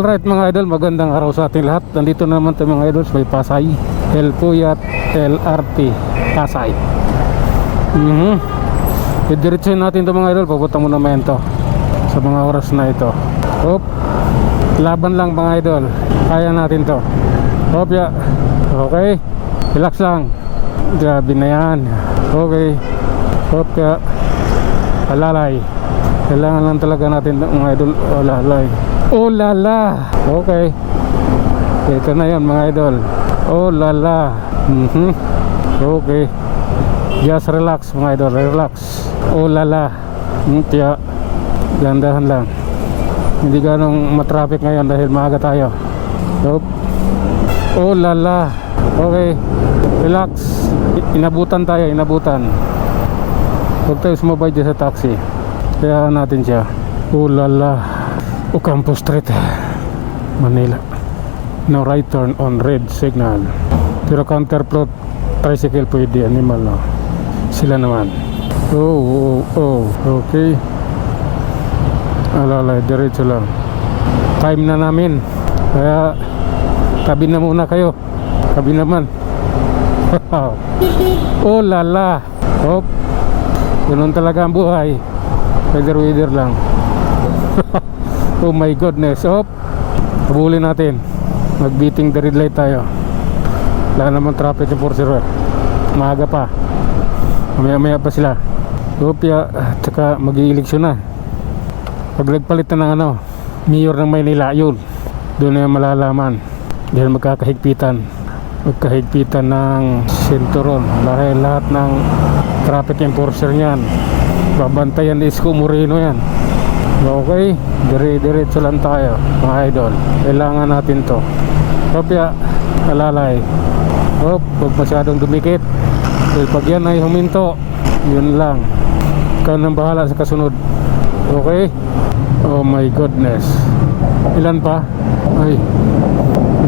Alright mga idol, magandang araw sa ating lahat. Nandito na naman tayo mga idol sa may Pasay, El Puyat LRT Pasay. Didiretsuhin natin ito mga idol, papunta monumento sa mga oras na ito. Hop, laban lang mga idol, kaya natin to. Hop ya, okay, relax lang. Grabe na yan. Okay, hop ya, alalay. Kailangan lang talaga natin mga idol, alalay. Oh lala. Okay. Ito na yan mga idol. Oh lala. Okay. Just relax mga idol. Relax. Oh lala. Tiya. Gandahan lang. Hindi ganong matraffic ngayon dahil maaga tayo. Oh lala. Okay. Relax. Inabutan tayo. Inabutan. Huwag tayo sumabay dyan sa taxi. Kaya natin siya. Oh lala. Ocampo Street, Manila. No right turn on red signal. Pero counterflow tricycle pwede, animal no. Sila naman. Oh, okay. Alalay, diretso lang. Time na namin. Kaya tabi na muna kayo. Tabi naman. Oh lala. Hop. Ganun talaga ang buhay. Weather lang. Oh my goodness. Hop, habulin natin. Mag-beating the red light tayo. Wala naman traffic enforcer. Maaga pa. Maya pa sila. Hop ya, tsaka mag-i-eleksyon na. Pag nagpalit na ng mayor ng Maynila, yun, doon na yung malalaman. Dahil magkakahigpitan ng senturon. Dahil lahat ng traffic enforcer niyan, babantayan ni Isko Moreno yan. Okay, diretso lang tayo mga idol. Kailangan natin to. Hop ya, alalay. Hop, huwag masyadong dumikit. Dahil pag yan ay huminto, yun lang. Ikaw nang bahala sa kasunod. Okay. Oh my goodness. Ilan pa? Ay,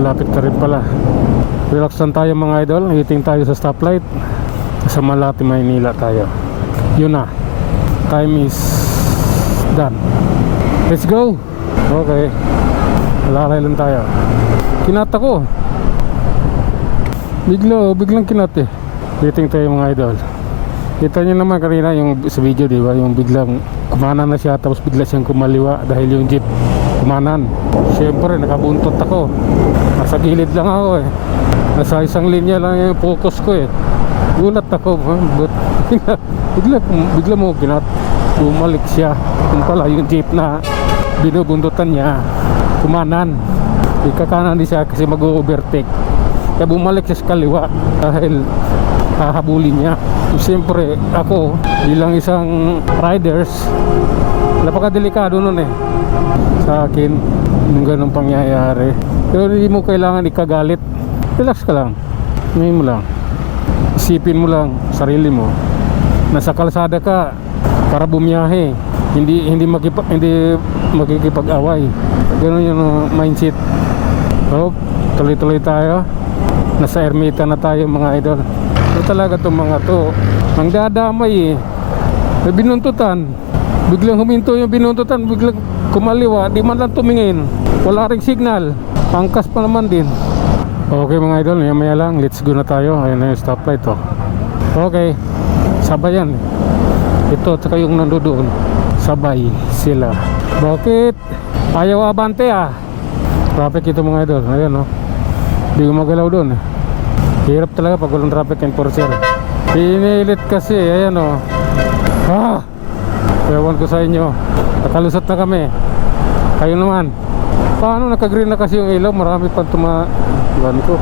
malapit na rin pala. Relax lang tayo mga idol. Hiting tayo sa stoplight. Sa Malate, Maynila tayo. Yun na. Time is done. Let's go. Okay. Alalay lang tayo. Kinata ko. Biglang kinate. Waiting tayo mga idol. Kita nyo naman kanina yung sa video, di ba? Yung biglang kumanan na siya, tapos bigla siyang kumaliwa dahil yung jeep kumanan. Siyempre nakabuntot ako. Nasa gilid lang ako eh. Nasa isang linya lang yung focus ko eh. Gulat ako. But bigla mo bumalik siya. Kung pala yung jeep na binubundutan niya kumanan, ikakanan din siya kasi mag-overtake. Kaya bumalik siya sa kaliwa dahil hahabulin niya. Siyempre ako bilang isang riders, napakadelikado nun eh sa akin yung ganong pangyayari. Pero hindi mo kailangan ikagalit. Relax ka lang. Ngayon mo lang, isipin mo lang sarili mo. Nasa kalsada ka para bumiyahe, hindi makikipag-away. Ganun yung mindset. So, tuloy-tuloy tayo. Nasa Ermita na tayo mga idol. Ito talaga itong mga to, ang dadamay eh. May binuntutan, biglang huminto yung binuntutan, biglang kumaliwa, di man lang tumingin, wala ring signal, angkas pa naman din. Okay mga idol, maya lang, let's go na tayo. Ayun na yung stoplight to. Okay, sabay yan. Ito at saka yung nandoon, sabay sila. Bakit? Ayaw abante ah. Traffic ito mga idol. Ayan oh. Hindi gumagalaw doon. Hirap talaga pag walang traffic enforcer. Pinilit kasi. Ayan oh. Ewan ko sa inyo. Nakalusot na kami. Kayo naman. Paano nakagreen na kasi yung ilaw? Marami pang Ewan ko.